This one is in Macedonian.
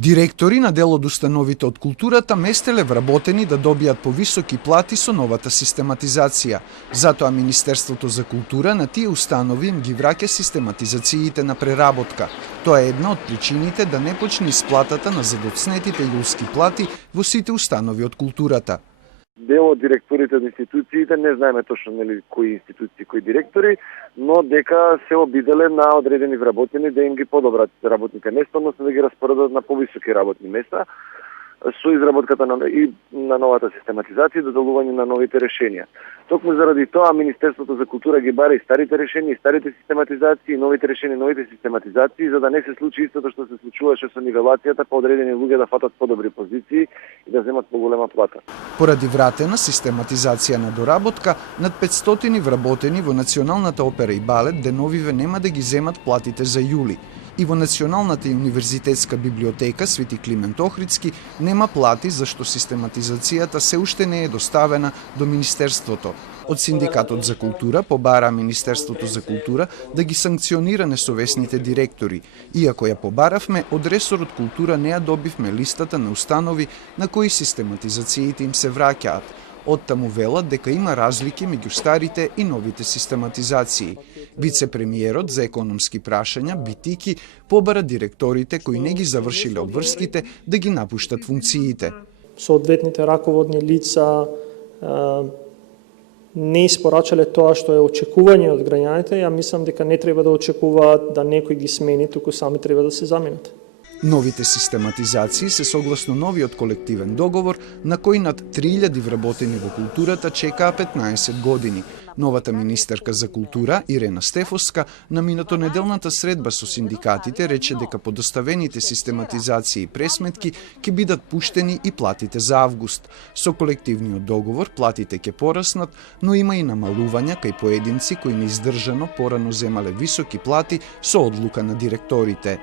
Директори на дел од установите од културата местеле вработени да добијат повисоки плати со новата систематизација. Затоа Министерството за култура на тие установи им ги враќа систематизациите на преработка. Тоа е една од причините да не почне исплатата на задоцнетите јулски плати во сите установи од културата. Дел од директорите од институциите, не знаеме точно кои институции, кои директори, но дека се обиделе на одредени вработени да им ги подобрат работните места, односно да ги распоредат на повисоки работни места со изработката на новата систематизација и додолување на новите решенија. Токму заради тоа Министерството за култура ги бара и старите решенија, и старите систематизации, и новите решенија, новите систематизации, за да не се случи истото што се случуваше со нивелацијата, па одредени луѓе да фатат подобри позиции и да земат поголема плата. Поради вратена систематизација на доработка, над 500 вработени во Националната опера и балет деновиве нема да ги земат платите за јули. И во Националната и универзитетска библиотека Свети Климент Охридски нема плати зашто систематизацијата се уште не е доставена до Министерството. Од Синдикатот за култура побара Министерството за култура да ги санкционира несовесните директори. Иако ја побаравме, од ресорот култура не ја добивме листата на установи на кои систематизациите им се враќаат. Оттаму велат дека има разлики меѓу старите и новите систематизации. Вице-премиерот за економски прашања Битики побара директорите кои не ги завршиле обврските да ги напуштат функциите. Соодветните раководни лица не испорачале тоа што е очекување од граѓаните, ја мислам дека не треба да очекуваат да некој ги смени, туку сами треба да се заменат. Новите систематизации се согласно новиот колективен договор на кој над 3000 вработени во културата чекаа 15 години. Новата министерка за култура, Ирена Стефоска, на минатонеделната средба со синдикатите рече дека по доставените систематизации и пресметки ќе бидат пуштени и платите за август. Со колективниот договор платите ќе пораснат, но има и намалувања кај поединци кои неиздржано порано земале високи плати со одлука на директорите.